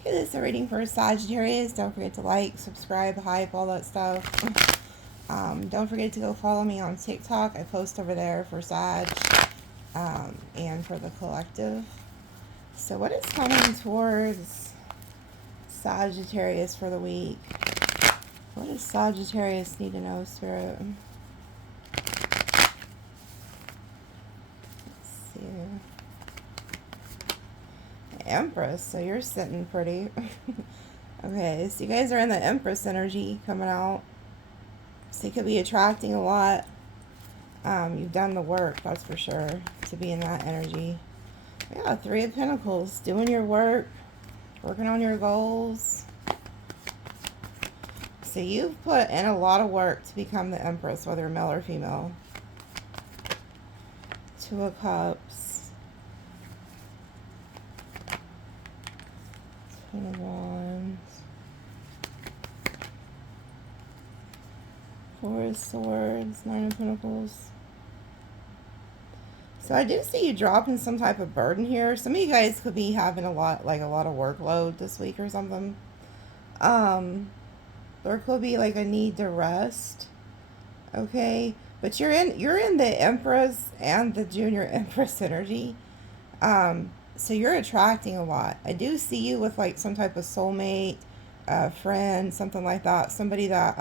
Okay, this is a reading for Sagittarius. Don't forget to like, subscribe, hype, all that stuff. Don't forget to go follow me on TikTok. I post over there for Sag and for the collective. So what is coming towards Sagittarius for the week? What does Sagittarius need to know, Spirit? Let's see. Empress, so you're sitting pretty. Okay, so you guys are in the Empress energy coming out. So you could be attracting a lot. You've done the work, that's for sure, to be in that energy. Yeah, Three of Pentacles, doing your work, working on your goals. So you've put in a lot of work to become the Empress, whether male or female. Two of Cups. Ten of Wands. Four of Swords. Nine of Pentacles. So I do see you dropping some type of burden here. Some of you guys could be having a lot of workload this week or something. There could be like a need to rest. Okay, but you're in the Empress and the Junior Empress energy. So you're attracting a lot. I do see you with like some type of soulmate, friend, something like that. Somebody that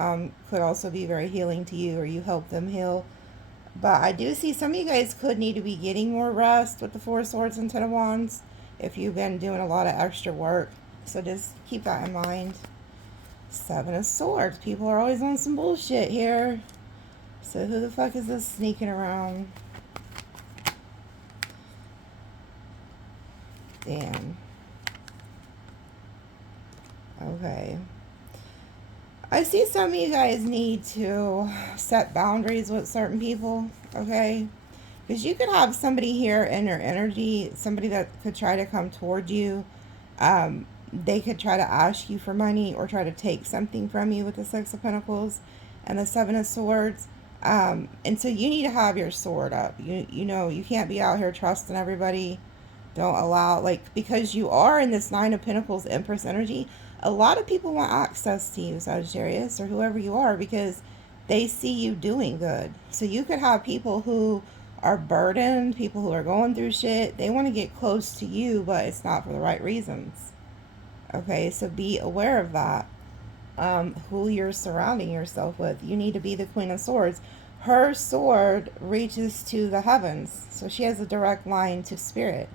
could also be very healing to you, or you help them heal. But I do see some of you guys could need to be getting more rest with the Four of Swords and Ten of Wands if you've been doing a lot of extra work. So just keep that in mind. Seven of Swords. People are always on some bullshit here. So who the fuck is this sneaking around? Damn. Okay. I see some of you guys need to set boundaries with certain people, okay? Because you could have somebody here in your energy, somebody that could try to come toward you. They could try to ask you for money or try to take something from you with the Six of Pentacles and the Seven of Swords. And so you need to have your sword up. You know, you can't be out here trusting everybody. Don't allow, like, because you are in this Nine of Pentacles Empress energy, a lot of people want access to you, Sagittarius, or whoever you are, because they see you doing good. So you could have people who are burdened, people who are going through shit. They want to get close to you, but it's not for the right reasons. Okay, so be aware of that. Who you're surrounding yourself with. You need to be the Queen of Swords. Her sword reaches to the heavens, so she has a direct line to spirit.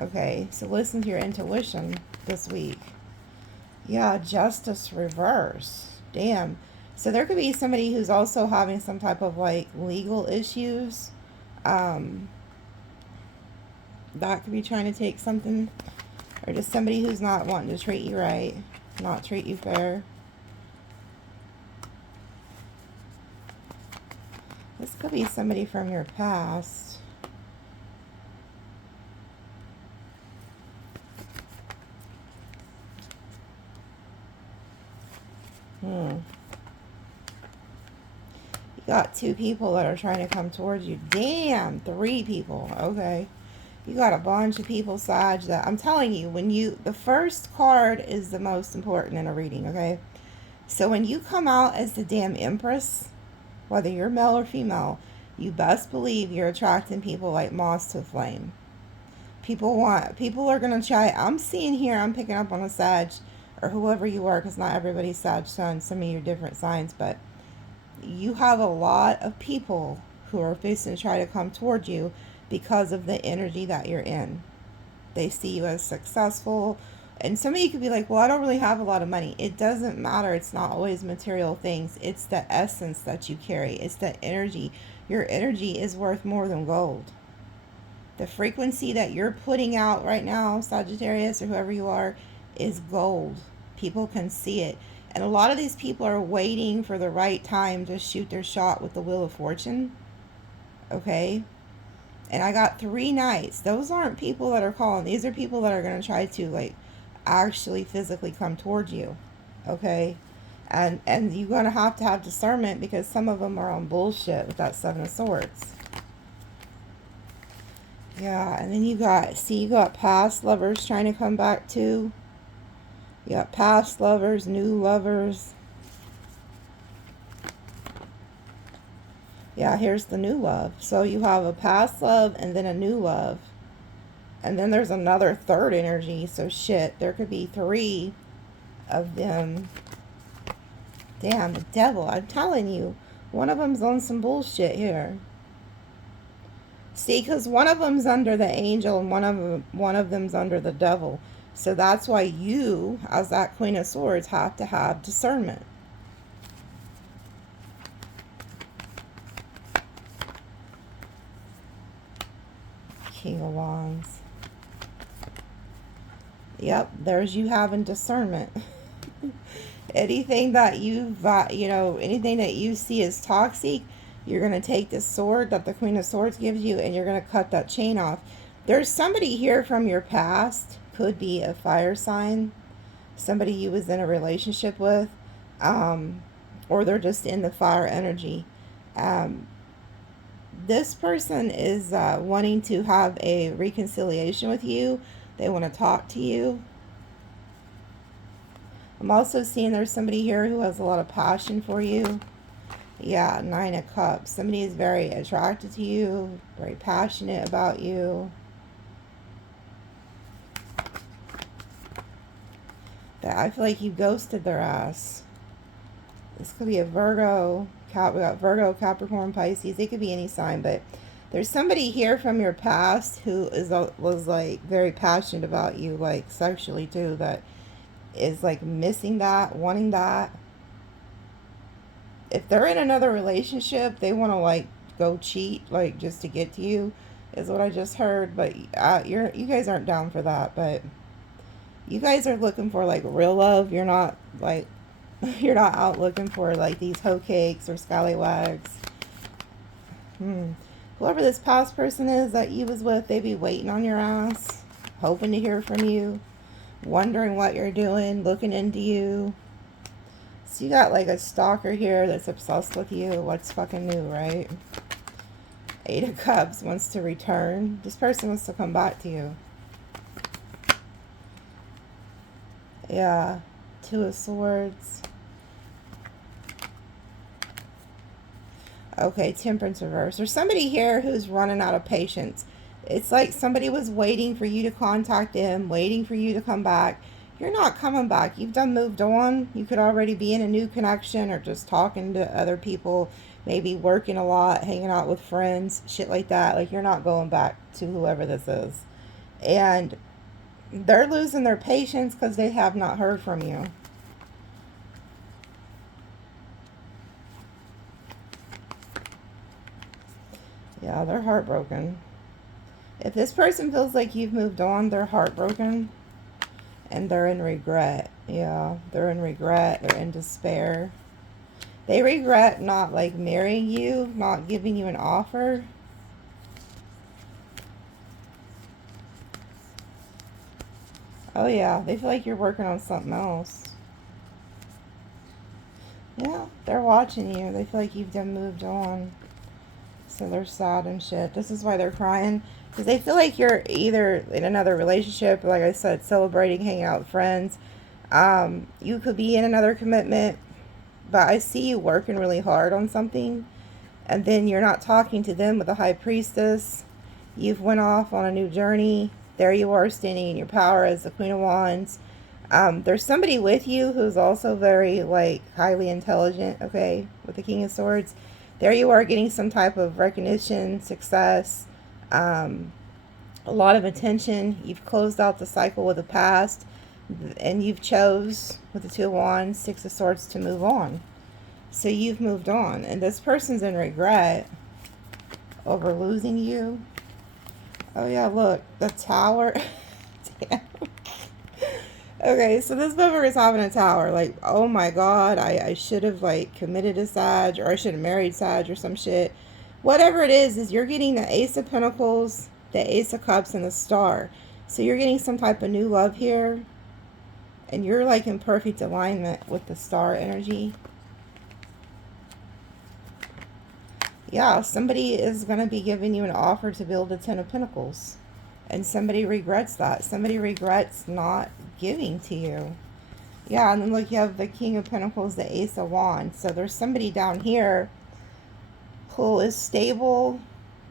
Okay, so listen to your intuition this week. Yeah, Justice reverse. Damn. So there could be somebody who's also having some type of like legal issues. That could be trying to take something, or just somebody who's not wanting to treat you right, not treat you fair. This could be somebody from your past. You got two people that are trying to come towards you. Damn, three people. Okay. You got a bunch of people, Sag, that I'm telling you, the first card is the most important in a reading, okay? So when you come out as the damn Empress, whether you're male or female, you best believe you're attracting people like moths to a flame. People are going to try. I'm seeing here, I'm picking up on a Sag, or whoever you are, because not everybody's Sag sun, some of you are different signs, but you have a lot of people who are facing to try to come toward you because of the energy that you're in. They see you as successful. And some of you could be like, well, I don't really have a lot of money. It doesn't matter. It's not always material things. It's the essence that you carry. It's the energy. Your energy is worth more than gold. The frequency that you're putting out right now, Sagittarius, or whoever you are, is gold. People can see it. And a lot of these people are waiting for the right time to shoot their shot with the Wheel of Fortune. Okay? And I got 3 knights. Those aren't people that are calling. These are people that are going to try to, like, actually physically come towards you. Okay? And you're going to have discernment, because some of them are on bullshit with that Seven of Swords. Yeah, and then you got past lovers trying to come back too. You got past lovers, new lovers. Yeah, here's the new love. So you have a past love and then a new love. And then there's another third energy. So shit, there could be 3 of them. Damn, the devil. I'm telling you. One of them's on some bullshit here. See, because one of them's under the angel and one of them's under the devil. So that's why you, as that Queen of Swords, have to have discernment. King of Wands. Yep, there's you having discernment. Anything that anything that you see as toxic, you're going to take this sword that the Queen of Swords gives you and you're going to cut that chain off. There's somebody here from your past, could be a fire sign, somebody you was in a relationship with, or they're just in the fire energy. This person is wanting to have a reconciliation with you. They want to talk to you. I'm also seeing there's somebody here who has a lot of passion for you. Yeah, 9 of Cups. Somebody is very attracted to you, very passionate about you. I feel like you ghosted their ass. This could be a Virgo. We got Virgo, Capricorn, Pisces. It could be any sign, but there's somebody here from your past who was like very passionate about you, like sexually too, that is like missing that, wanting that. If they're in another relationship, they want to like go cheat, like just to get to you, is what I just heard. But you guys aren't down for that. But you guys are looking for like real love. You're not like you're not out looking for like these hoe cakes or scallywags. Whoever this past person is that you was with, they be waiting on your ass, hoping to hear from you, wondering what you're doing, looking into you. So you got like a stalker here that's obsessed with you. What's fucking new, right? 8 of Cups wants to return. This person wants to come back to you. Yeah. 2 of Swords. Okay, Temperance reverse. There's somebody here who's running out of patience. It's like somebody was waiting for you to contact them, waiting for you to come back. You're not coming back. You've done moved on. You could already be in a new connection or just talking to other people, maybe working a lot, hanging out with friends, shit like that. Like, you're not going back to whoever this is. And they're losing their patience because they have not heard from you. Yeah, they're heartbroken. If this person feels like you've moved on, they're heartbroken. And they're in regret. Yeah, they're in regret. They're in despair. They regret not, like, marrying you, not giving you an offer. Oh, yeah, they feel like you're working on something else. Yeah, they're watching you. They feel like you've done moved on. So they're sad and shit. This is why they're crying. Because they feel like you're either in another relationship, like I said, celebrating, hanging out with friends. You could be in another commitment. But I see you working really hard on something. And then you're not talking to them with the High Priestess. You've went off on a new journey. There you are standing in your power as the Queen of Wands. There's somebody with you who's also very, like, highly intelligent, okay, with the King of Swords. There you are getting some type of recognition, success, a lot of attention. You've closed out the cycle with the past, and you've chose, with the 2 of Wands, 6 of Swords, to move on. So you've moved on, and this person's in regret over losing you. Oh yeah, look, the Tower. Damn. Okay, so this member is having a tower. Like, oh my god, I should have, like, committed a Sag, or I should have married Sag or some shit. Whatever it is you're getting the Ace of Pentacles, the Ace of Cups, and the Star. So you're getting some type of new love here. And you're, like, in perfect alignment with the Star energy. Yeah, somebody is going to be giving you an offer to build a 10 of Pentacles. And somebody regrets that. Somebody regrets not giving to you. Yeah, and then look, you have the King of Pentacles, the Ace of Wands. So there's somebody down here who is stable,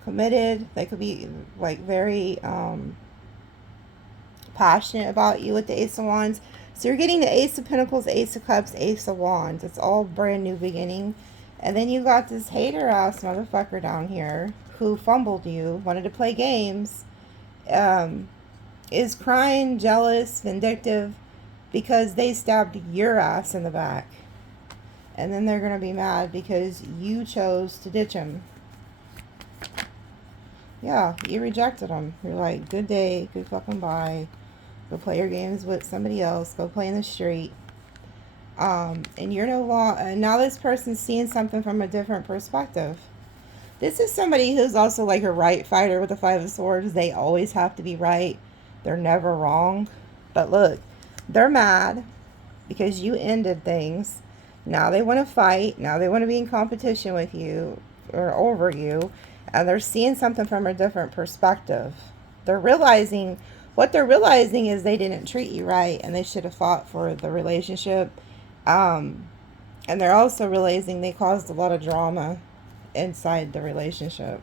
committed. They could be like very passionate about you with the Ace of Wands. So you're getting the Ace of Pentacles, Ace of Cups, Ace of Wands. It's all brand new beginning. And then you got this hater ass motherfucker down here who fumbled you, wanted to play games, is crying, jealous, vindictive, because they stabbed your ass in the back. And then they're going to be mad because you chose to ditch him. Yeah, you rejected them. You're like, good day, good fucking bye. Go play your games with somebody else. Go play in the street. And you're no longer... now this person's seeing something from a different perspective. This is somebody who's also like a right fighter with the Five of Swords. They always have to be right. They're never wrong. But look, they're mad because you ended things. Now they want to fight. Now they want to be in competition with you or over you. And they're seeing something from a different perspective. They're realizing... what they're realizing is they didn't treat you right and they should have fought for the relationship. And they're also realizing they caused a lot of drama inside the relationship.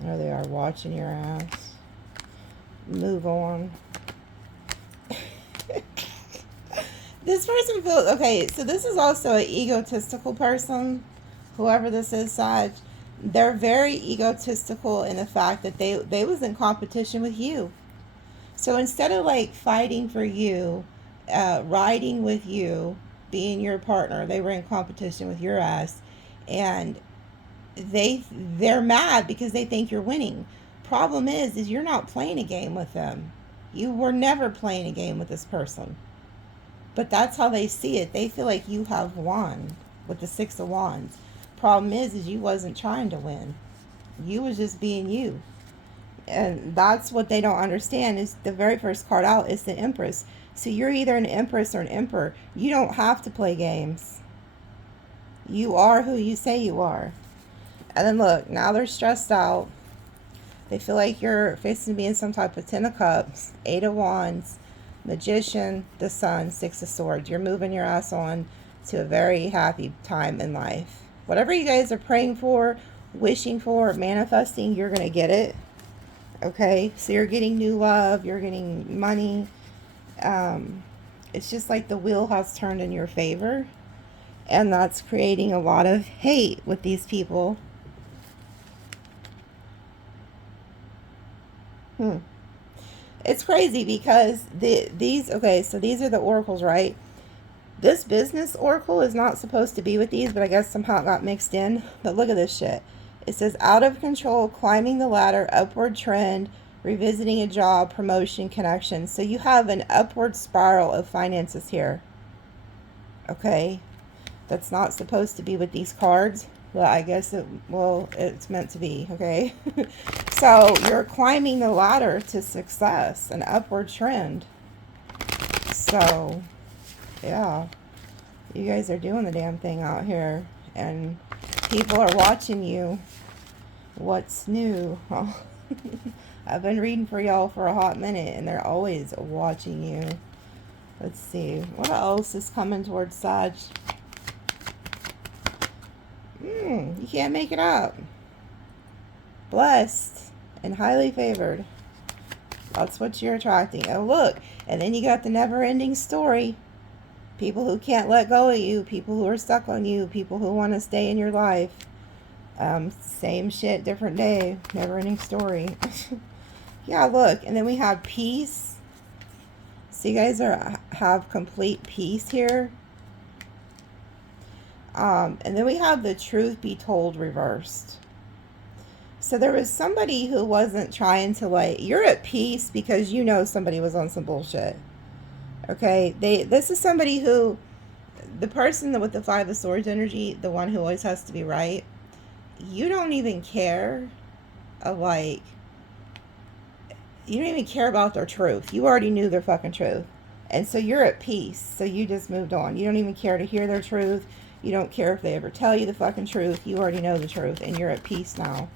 There they are watching your ass. Move on. This person feels... okay, so this is also an egotistical person. Whoever this is, Sag. They're very egotistical in the fact that they was in competition with you. So instead of like fighting for you, riding with you, being your partner, they were in competition with your ass. And they're mad because they think you're winning. Problem is you're not playing a game with them. You were never playing a game with this person. But that's how they see it. They feel like you have won with the Six of Wands. Problem is you wasn't trying to win. You was just being you. And that's what they don't understand is the very first card out is the Empress. So you're either an Empress or an Emperor. You don't have to play games. You are who you say you are. And then look, now they're stressed out. They feel like you're facing to be in some type of 10 of Cups, 8 of Wands, Magician, the Sun, 6 of Swords. You're moving your ass on to a very happy time in life. Whatever you guys are praying for, wishing for, manifesting, you're going to get it. Okay? So you're getting new love. You're getting money. It's just like the wheel has turned in your favor. And that's creating a lot of hate with these people. It's crazy because these... okay, so these are the oracles, right? This business oracle is not supposed to be with these, but I guess somehow it got mixed in. But look at this shit. It says, out of control, climbing the ladder, upward trend, revisiting a job, promotion, connection. So you have an upward spiral of finances here. Okay? That's not supposed to be with these cards. But I guess it's meant to be. Okay? So you're climbing the ladder to success, an upward trend. So... yeah, you guys are doing the damn thing out here, and people are watching you. What's new? Oh, I've been reading for y'all for a hot minute, and they're always watching you. Let's see, what else is coming towards Sag? You can't make it up. Blessed and highly favored. That's what you're attracting. Oh, look, and then you got the never-ending story. People who can't let go of you. People who are stuck on you. People who want to stay in your life. Same shit, different day. Never-ending story. Yeah, look. And then we have peace. So you guys have complete peace here. And then we have the truth be told reversed. So there was somebody who wasn't trying to like... you're at peace because you know somebody was on some bullshit. Okay, this is somebody who, the person with the Five of Swords energy, the one who always has to be right, you don't even care, you don't even care about their truth. You already knew their fucking truth. And so you're at peace, so you just moved on. You don't even care to hear their truth. You don't care if they ever tell you the fucking truth. You already know the truth, and you're at peace now.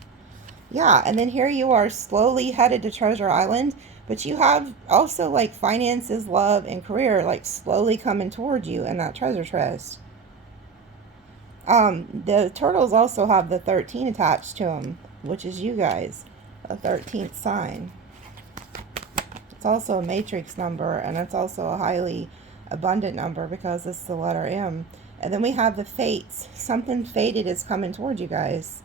Yeah, and then here you are slowly headed to Treasure Island, But you have also like finances, love, and career like slowly coming towards you in that treasure chest. The turtles also have the 13 attached to them, which is you guys, a 13th sign. It's also a matrix number, and it's also a highly abundant number because it's the letter M. And then we have the fates. Something fated is coming towards you guys.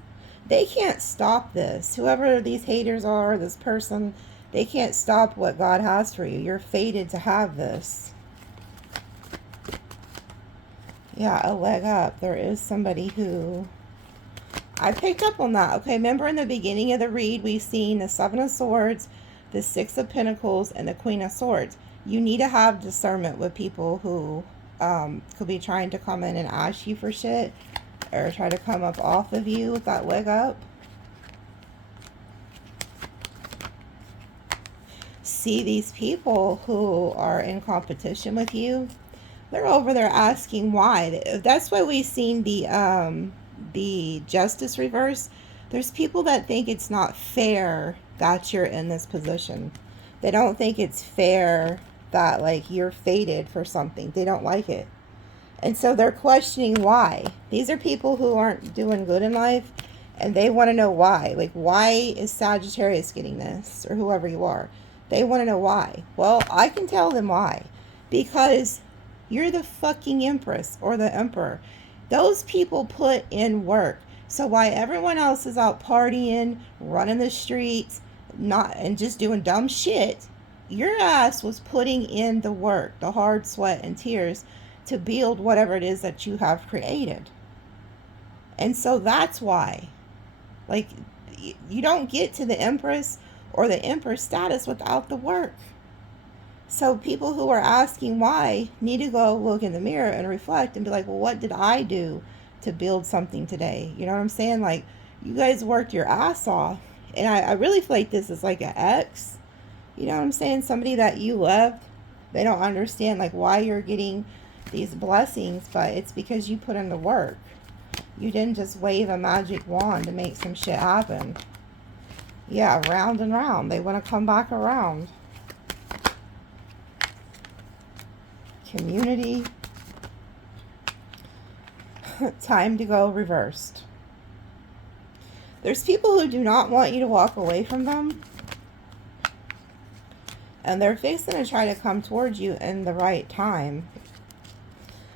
They can't stop this. Whoever these haters are, this person, they can't stop what God has for you. You're fated to have this. Yeah, a leg up. There is somebody who... I picked up on that. Okay, remember in the beginning of the read, we've seen the 7 of Swords, the 6 of Pentacles, and the Queen of Swords. You need to have discernment with people who could be trying to come in and ask you for shit, or try to come up off of you with that leg up. See these people who are in competition with you. They're over there asking why. That's why we've seen the justice reverse. There's people that think it's not fair that you're in this position. They don't think it's fair that like you're fated for something. They don't like it. And so they're questioning why. These are people who aren't doing good in life, and they want to know why. Like, why is Sagittarius getting this, or whoever you are? They want to know why. Well, I can tell them why. Because you're the fucking Empress or the Emperor. Those people put in work. So while everyone else is out partying, running the streets, and just doing dumb shit, your ass was putting in the work, the hard sweat and tears, to build whatever it is that you have created. And so that's why, like, you don't get to the Empress or the Emperor status without the work. So people who are asking why need to go look in the mirror and reflect and be like, well, what did I do to build something today? You know what I'm saying? Like, you guys worked your ass off. And I really feel like this is like an ex. You know what I'm saying? Somebody that you left. They don't understand like why you're getting these blessings, but it's because you put in the work. You didn't just wave a magic wand to make some shit happen. Yeah, round and round. They want to come back around. Community. Time to go reversed. There's people who do not want you to walk away from them. And they're fixing to try to come towards you in the right time.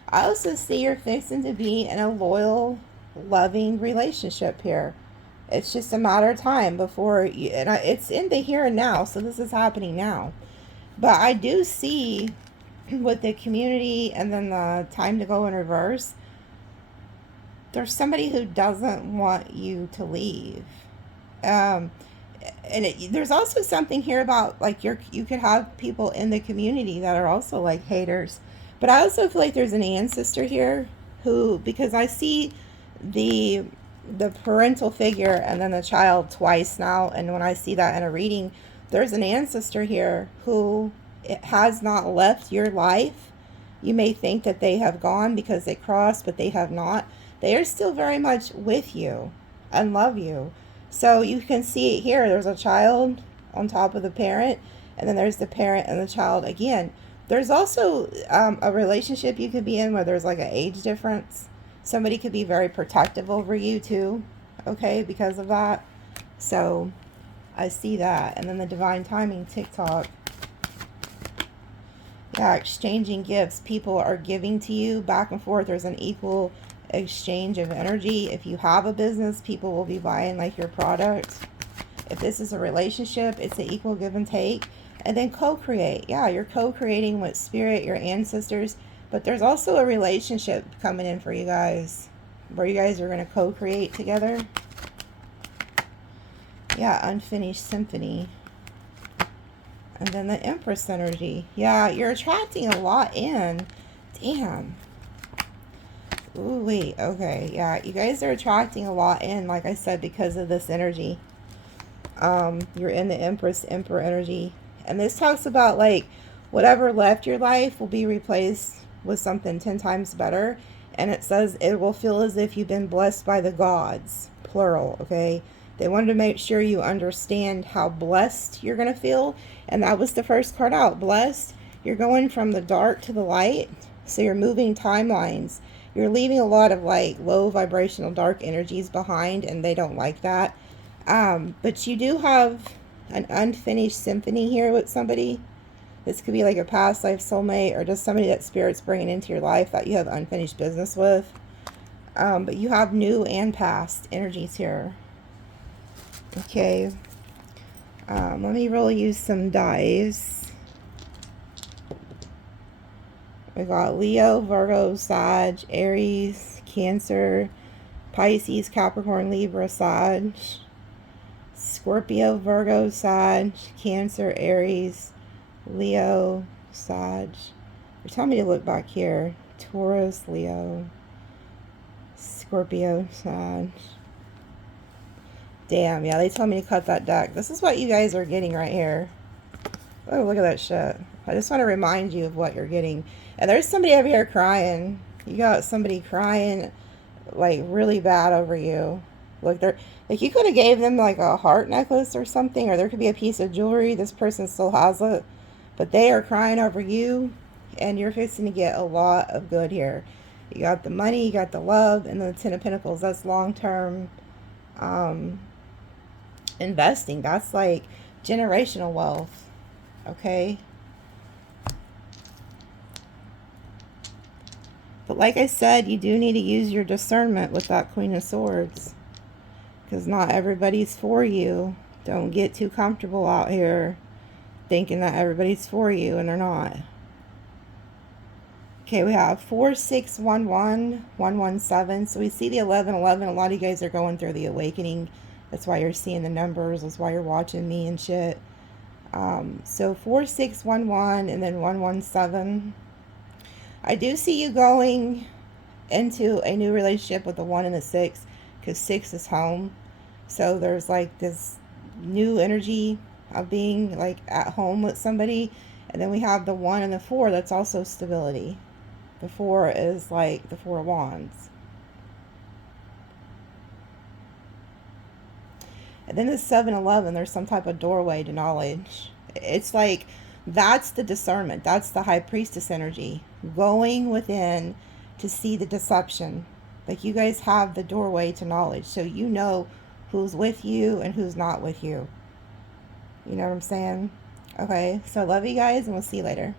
I also see you're fixing to be in a loyal, loving relationship here. It's just a matter of time before you, and it's in the here and now, so this is happening now. But I do see with the community and then the time to go in reverse, there's somebody who doesn't want you to leave. And there's also something here about like you could have people in the community that are also like haters. But I also feel like there's an ancestor here who, because I see the parental figure and then the child twice now, and when I see that in a reading, there's an ancestor here who has not left your life. You may think that they have gone because they crossed, but they have not. They are still very much with you and love you. So you can see it here. There's a child on top of the parent, and then there's the parent and the child again. There's also a relationship you could be in where there's like an age difference. Somebody could be very protective over you too, okay, because of that. So I see that. And then the divine timing, TikTok. Yeah, exchanging gifts. People are giving to you back and forth. There's an equal exchange of energy. If you have a business, people will be buying like your product. If this is a relationship, it's an equal give and take. And then co-create. Yeah, you're co-creating with spirit, your ancestors. But there's also a relationship coming in for you guys, where you guys are going to co-create together. Yeah, unfinished symphony. And then the Empress energy. Yeah, you're attracting a lot in. Damn. Ooh, wait. Okay. Yeah, you guys are attracting a lot in, like I said, because of this energy. You're in the Empress, Emperor energy. And this talks about, like, whatever left your life will be replaced with something 10 times better. And it says it will feel as if you've been blessed by the gods. Plural, okay? They wanted to make sure you understand how blessed you're going to feel. And that was the first card out. Blessed. You're going from the dark to the light. So you're moving timelines. You're leaving a lot of like low vibrational dark energies behind, and they don't like that. But you do have an unfinished symphony here with somebody. This could be like a past life soulmate, or just somebody that Spirit's bringing into your life that you have unfinished business with. But you have new and past energies here. Okay. Let me roll you some dice. We got Leo, Virgo, Sag, Aries, Cancer, Pisces, Capricorn, Libra, Sag, Scorpio, Virgo, Sag, Cancer, Aries, Leo, Sag. They're telling me to look back here. Taurus, Leo, Scorpio, Sag. Damn, yeah, they told me to cut that deck. This is what you guys are getting right here. Oh, look at that shit. I just want to remind you of what you're getting. And there's somebody over here crying. You got somebody crying, like, really bad over you. Look, they're, like, you could have gave them, like, a heart necklace or something, or there could be a piece of jewelry. This person still has it. But they are crying over you, and you're fixing to get a lot of good here. You got the money, you got the love, and the Ten of Pentacles. That's long-term investing. That's, like, generational wealth. Okay? But like I said, you do need to use your discernment with that Queen of Swords. Because not everybody's for you. Don't get too comfortable out here thinking that everybody's for you, and they're not. Okay, we have 4611, 117. So we see the 1111. A lot of you guys are going through the awakening. That's why you're seeing the numbers. That's why you're watching me and shit. So 4611 and then 117. I do see you going into a new relationship with the 1 and the 6, because 6 is home. So there's like this new energy of being like at home with somebody. And then we have the 1 and the 4. That's also stability. The 4 is like the 4 of Wands. And then the 711, there's some type of doorway to knowledge. It's like, that's the discernment. That's the High Priestess energy. Going within to see the deception. Like, you guys have the doorway to knowledge. So you know who's with you and who's not with you. You know what I'm saying? Okay, so I love you guys, and we'll see you later.